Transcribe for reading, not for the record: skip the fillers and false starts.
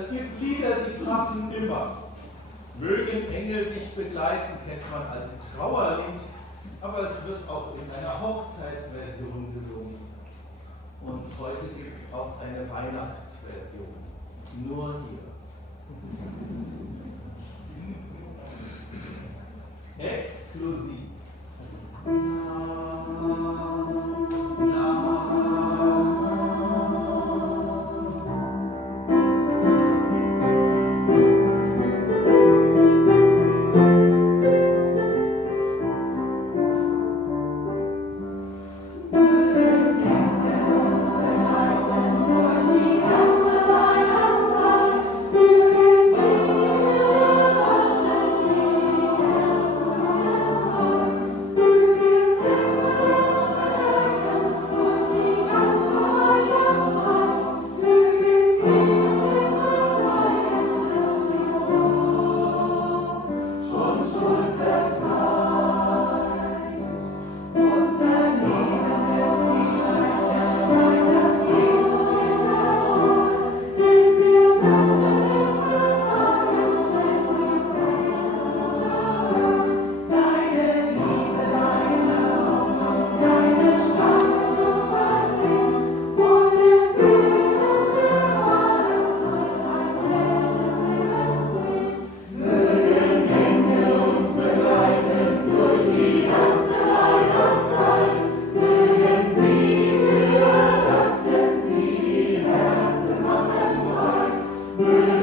Es gibt Lieder, die passen immer. Mögen Engel dich begleiten, kennt man als Trauerlied, aber es wird auch in einer Hochzeitsversion gesungen. Und heute gibt es auch eine Weihnachtsversion. Nur hier. Exklusiv. Amen.